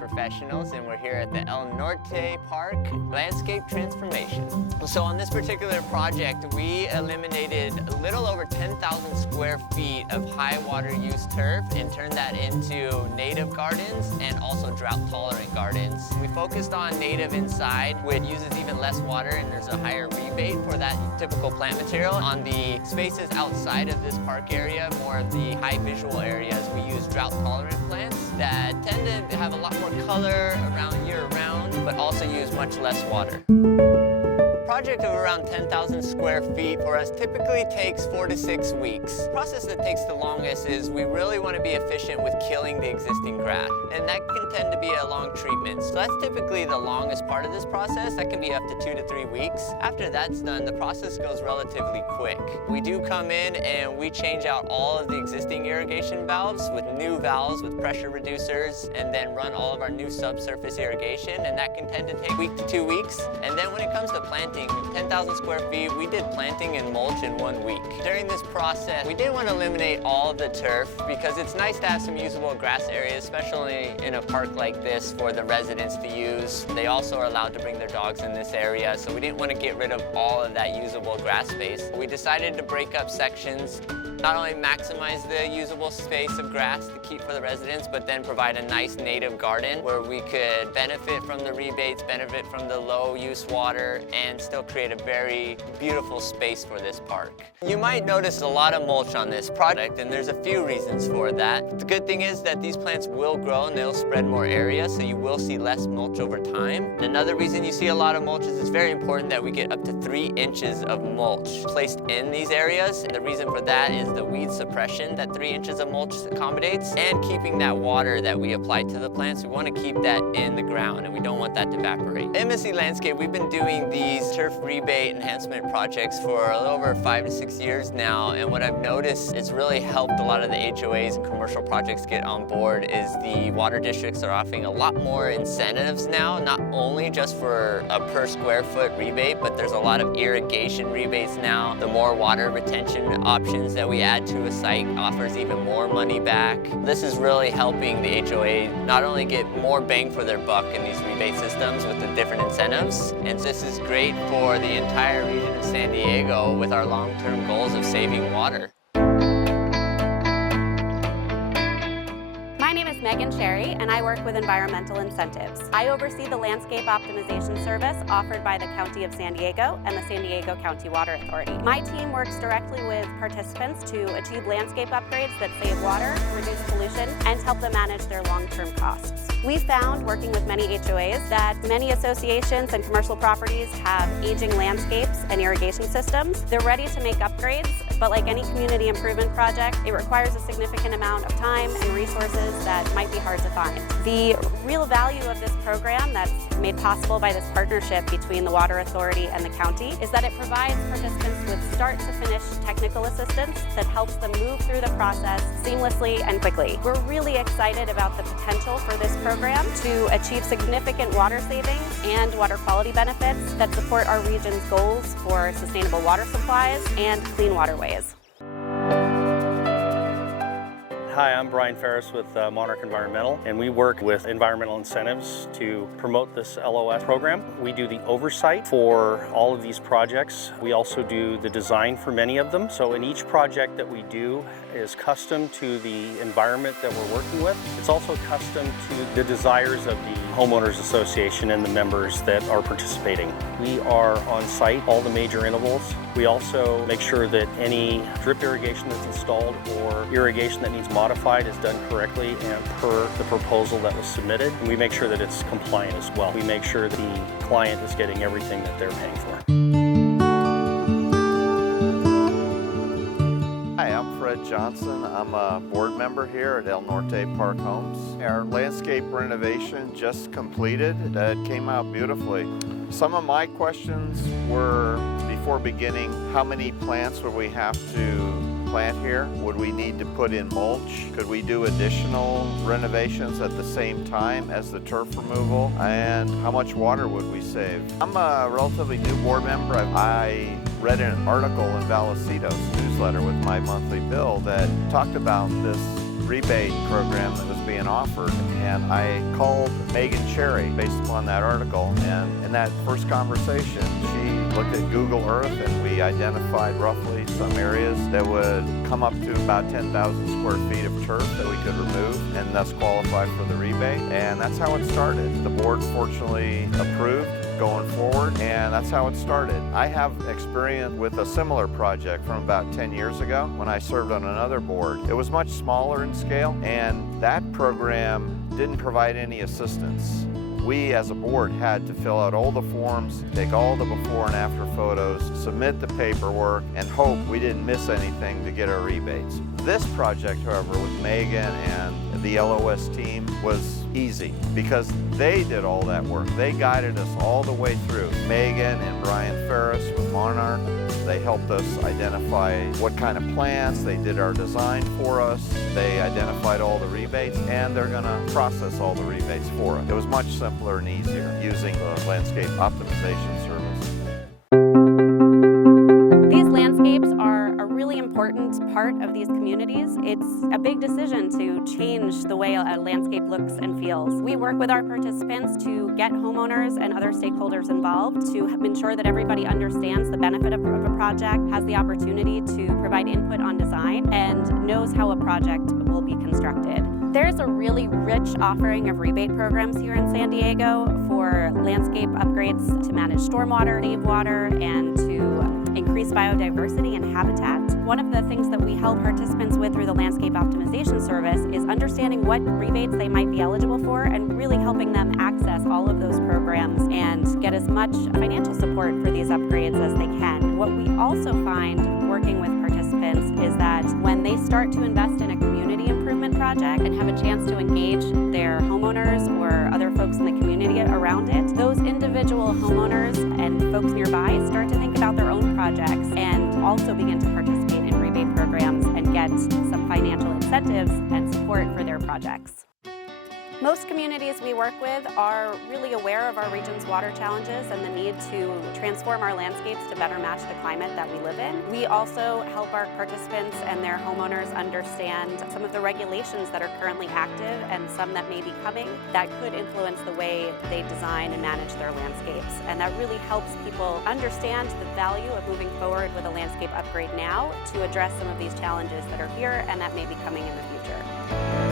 professionals, and we're here at the El Norte Park Landscape Transformation. So on this particular project, we eliminated a little over 10,000 square feet of high water use turf and turned that into native gardens and also drought-tolerant gardens. We focused on native inside, which uses even less water, and there's a higher rebate for that typical plant material. On the spaces outside of this park area, more of the high visual areas, we use drought-tolerant plants that tend to have a lot more color around year-round, but also use much less water. A project of around 10,000 square feet for us typically takes 4 to 6 weeks. The process that takes the longest is we really want to be efficient with killing the existing grass, and that can tend to be a long treatment. So that's typically the longest part of this process. That can be up to 2 to 3 weeks. After that's done, the process goes relatively quick. We do come in and we change out all of the existing irrigation valves with new valves with pressure reducers, and then run all of our new subsurface irrigation, and that can tend to take 1 to 2 weeks. And then when it comes to planting, 10,000 square feet, we did planting and mulch in 1 week. During this process, we didn't want to eliminate all of the turf because it's nice to have some usable grass areas, especially in a park like this for the residents to use. They also are allowed to bring their dogs in this area, so we didn't want to get rid of all of that usable grass space. We decided to break up sections, not only maximize the usable space of grass to keep for the residents, but then provide a nice native garden where we could benefit from the rebates, benefit from the low use water, and still create a very beautiful space for this park. You might notice a lot of mulch on this project, and there's a few reasons for that. The good thing is that these plants will grow and they'll spread more area, so you will see less mulch over time. Another reason you see a lot of mulch is it's very important that we get up to 3 inches of mulch placed in these areas. And the reason for that is the weed suppression that 3 inches of mulch accommodates, and keeping that water that we apply to the plants. We want to keep that in the ground, and we don't want that to evaporate. MSC Landscape, we've been doing these turf rebate enhancement projects for a little over 5 to 6 years now, and what I've noticed it's really helped a lot of the HOAs and commercial projects get on board is the water districts are offering a lot more incentives now, not only just for a per square foot rebate, but there's a lot of irrigation rebates now. The more water retention options that we add to a site offers even more money back. This is really helping the HOA not only get more bang for their buck in these rebate systems with the different incentives, and this is great for the entire region of San Diego with our long-term goals of saving water. My name is Megan Cherry, and I work with environmental incentives. I oversee the landscape optimization service offered by the County of San Diego and the San Diego County Water Authority. My team works directly with participants to achieve landscape upgrades that save water, reduce pollution, and help them manage their long-term costs. We found, working with many HOAs, that many associations and commercial properties have aging landscapes and irrigation systems. They're ready to make upgrades, but like any community improvement project, it requires a significant amount of time and resources that might be hard to find. The real value of this program that's made possible by this partnership between the Water Authority and the county is that it provides participants with start-to-finish technical assistance that helps them move through the process seamlessly and quickly. We're really excited about the potential for this program to achieve significant water savings and water quality benefits that support our region's goals for sustainable water supplies and clean waterways. Hi, I'm Brian Ferris with Monarch Environmental, and we work with environmental incentives to promote this LOS program. We do the oversight for all of these projects. We also do the design for many of them. So in each project that we do is custom to the environment that we're working with. It's also custom to the desires of the homeowners association and the members that are participating. We are on site all the major intervals. We also make sure that any drip irrigation that's installed or irrigation that needs modified is done correctly and per the proposal that was submitted. And we make sure that it's compliant as well. We make sure the client is getting everything that they're paying for. Hi, I'm Fred Johnson. I'm a board member here at El Norte Park Homes. Our landscape renovation just completed. It came out beautifully. Some of my questions were, before beginning, how many plants would we have to plant here? Would we need to put in mulch? Could we do additional renovations at the same time as the turf removal? And how much water would we save? I'm a relatively new board member. I read an article in Vallecito's newsletter with my monthly bill that talked about this rebate program that was being offered. And I called Megan Cherry based upon that article, and in that first conversation, she looked at Google Earth and we identified roughly some areas that would come up to about 10,000 square feet of turf that we could remove and thus qualify for the rebate. And that's how it started. The board fortunately approved going forward, and that's how it started. I have experience with a similar project from about 10 years ago when I served on another board. It was much smaller in scale, and that program didn't provide any assistance. We as a board had to fill out all the forms, take all the before and after photos, submit the paperwork, and hope we didn't miss anything to get our rebates. This project, however, with Megan and the LOS team was easy because they did all that work. They guided us all the way through. Megan and Brian Ferris with Monarch, they helped us identify what kind of plants. They did our design for us. They identified all the rebates, and they're going to process all the rebates for us. It was much simpler and easier using the landscape optimization service. These landscapes are a really important part of these communities. It's a big decision to change the way a landscape looks and feels. We work with our participants to get homeowners and other stakeholders involved to ensure that everybody understands the benefit of a project, has the opportunity to provide input on design, and knows how a project will be constructed. There's a really rich offering of rebate programs here in San Diego for landscape upgrades to manage stormwater, save water, and to increase biodiversity and habitat. One of the things that we help participants with through the Landscape Optimization Service is understanding what rebates they might be eligible for and really helping them access all of those programs and get as much financial support for these upgrades as they can. What we also find working with participants is that when they start to invest in a community improvement project and have a chance to engage their homeowners or other folks in the community around it, those individual homeowners and folks nearby start to think about their own projects and also begin to participate in rebate programs and get some financial incentives and support for their projects. Most communities we work with are really aware of our region's water challenges and the need to transform our landscapes to better match the climate that we live in. We also help our participants and their homeowners understand some of the regulations that are currently active and some that may be coming that could influence the way they design and manage their landscapes. And that really helps people understand the value of moving forward with a landscape upgrade now to address some of these challenges that are here and that may be coming in the future.